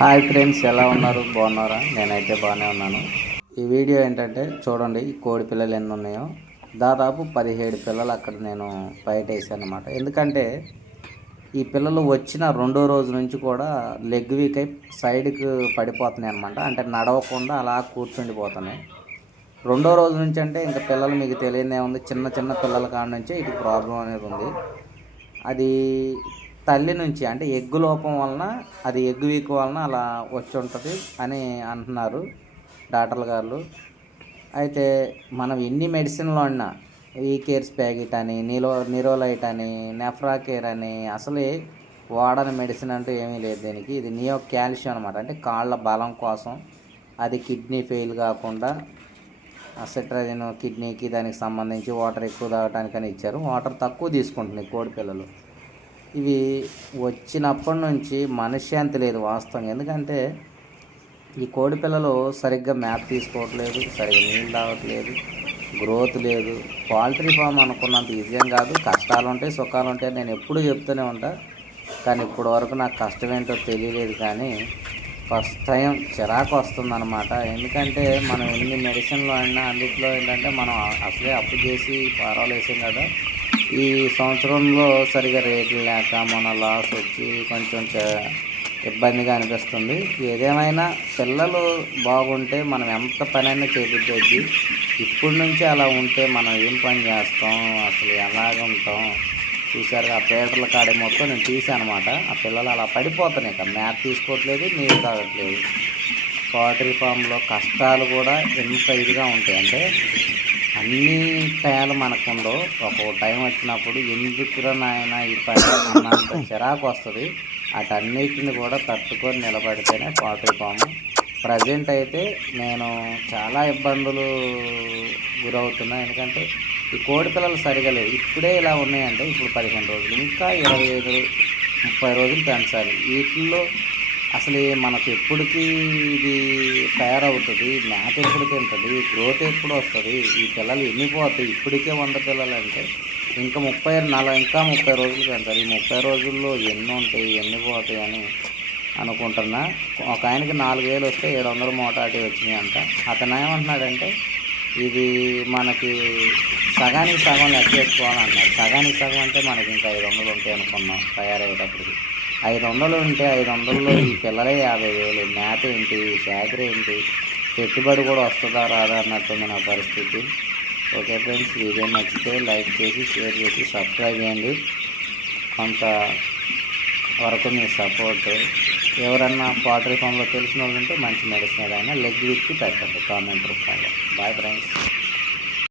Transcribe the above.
Hi friends ఎలా ఉన్నారు? బాగున్నారా? నేనైతే బాగానే ఉన్నాను. ఈ వీడియో ఏంటంటే చూడండి ఈ కోడి పిల్లలు ఎన్ని ఉన్నాయో. దాదాపు పదిహేడు పిల్లలు అక్కడ నేను బయట వేసాను అనమాట ఎందుకంటే ఈ పిల్లలు వచ్చిన రెండో రోజు నుంచి కూడా లెగ్ వీక్ అయి సైడ్కి పడిపోతున్నాయి అనమాట అంటే నడవకుండా అలా కూర్చుండిపోతున్నాయి. రెండో రోజు నుంచి అంటే ఇంకా పిల్లలు మీకు తెలియదే ఉంది. చిన్న చిన్న పిల్లల కాడ నుంచే ఇది ప్రాబ్లం అనేది ఉంది. అది తల్లి నుంచి అంటే ఎగ్గు లోపం వలన అది ఎగ్గు వీక్ వలన అలా వచ్చి ఉంటుంది అని అంటున్నారు డాక్టర్లు గారు. అయితే మనం ఎన్ని మెడిసిన్లు వాడినా ఈ కేర్స్ ప్యాకెట్ అని నిలో నిరోలైట్ అని నెఫ్రా కేర్ అని అసలే వాడని మెడిసిన్ అంటూ ఏమీ లేదు దీనికి. ఇది నియో కాల్షియం అనమాట అంటే కాళ్ళ బలం కోసం అది కిడ్నీ ఫెయిల్ కాకుండా అసెట్రజిన్ కిడ్నీకి దానికి సంబంధించి వాటర్ ఎక్కువ తాగటానికి అని ఇచ్చారు. వాటర్ తక్కువ తీసుకుంటున్నాయి కోడి పిల్లలు. ఇవి వచ్చినప్పటి నుంచి మనశ్శాంతి లేదు వాస్తవం ఎందుకంటే ఈ కోడి పిల్లలు సరిగ్గా మ్యాప్ తీసుకోవట్లేదు సరిగ్గా నీళ్ళు తాగట్లేదు గ్రోత్ లేదు. పౌల్ట్రీ ఫామ్ అనుకున్నంత ఈజీగా కాదు. కష్టాలు ఉంటాయి సుఖాలు ఉంటాయి నేను ఎప్పుడూ చెప్తూనే ఉంటా. కానీ ఇప్పటి వరకు నాకు కష్టం ఏంటో తెలియలేదు కానీ ఫస్ట్ టైం చిరాకు వస్తుందన్నమాట. ఎందుకంటే మనం ఎన్ని మెడిసిన్లో అయినా అన్నింటిలో ఏంటంటే మనం అసలే అప్పు చేసి పారాలు వేసాం కదా. ఈ సంవత్సరంలో సరిగా రేట్లు లేక మన లాస్ వచ్చి కొంచెం ఇబ్బందిగా అనిపిస్తుంది. ఏదేమైనా పిల్లలు బాగుంటే మనం ఎంత పనైనా చేపించొద్ది ఇప్పటి నుంచి అలా ఉంటే మనం ఏం పని చేస్తాం? అసలు ఎలాగ ఉంటాం? చూసారు ఆ పేటర్ల కాడే మొత్తం నేను తీసాను అనమాట ఆ పిల్లలు అలా పడిపోతున్నాయి ఇక. మ్యాప్ తీసుకోవట్లేదు నీరు తాగట్లేదు. పౌల్ట్రీ ఫామ్లో కష్టాలు కూడా ఎంత ఇదిగా ఉంటాయి అంటే అన్ని పేలు మనకుండో ఒక టైం వచ్చినప్పుడు ఎందుకురా నాయన ఈ పని అన్నంత చిరాకు వస్తుంది. అటన్నిటిని కూడా తట్టుకొని నిలబడితేనే పాటైపోము ప్రజెంట్ అయితే నేను చాలా ఇబ్బందులు గురవుతున్నా. ఎందుకంటే ఈ కోడి పిల్లలు సరిగా లేవు. ఇప్పుడే ఇలా ఉన్నాయంటే ఇప్పుడు పదిహేను రోజులు ఇంకా ఇరవై ఐదు ముప్పై రోజులు పెంచాలి. వీటిల్లో అసలు మనకు ఎప్పటికీ ఇది తయారవుతుంది మ్యాథ్ ఎప్పుడు తింటుంది గ్రోత్ ఎప్పుడు వస్తుంది ఈ పిల్లలు ఎన్ని పోతాయి ఇప్పటికే వంద పిల్లలు అంటే ఇంకా ముప్పై నలభై ఇంకా ముప్పై రోజులు పెంచాలి ఈ ముప్పై రోజుల్లో ఎన్ని ఉంటాయి ఎన్ని పోతాయి అని అనుకుంటున్నా. ఒక ఆయనకి నాలుగు వేలు వస్తే ఏడు వందలు మోటాటి వచ్చినాయి అంట. అతను ఏమంటున్నాడంటే ఇది మనకి సగానికి సగం లెక్క వేసుకోవాలన్నారు సగానికి సగం అంటే మనకి ఇంకా ఐదు వందలు ఉంటాయి అనుకున్నాం తయారయ్యేటప్పటికి. ఐదు వందలు ఉంటే ఐదు వందల్లో ఈ పిల్లలే యాభై వేలు మ్యాథ్ ఏంటి? శాఖరి ఏంటి? పెట్టుబడి కూడా వస్తుందా రాదా అన్నట్టుంది నా పరిస్థితి. ఓకే ఫ్రెండ్స్ వీడియో నచ్చితే లైక్ చేసి షేర్ చేసి సబ్స్క్రైబ్ చేయండి. కొంత వరకు మీ సపోర్ట్. ఎవరన్నా పాటరీ ఫామ్లో తెలిసిన వాళ్ళు ఉంటే మంచి మెడిసిన్ ఏదైనా లెగ్ విక్కి పెట్టండి కామెంట్ రూపంలో. Bye friends.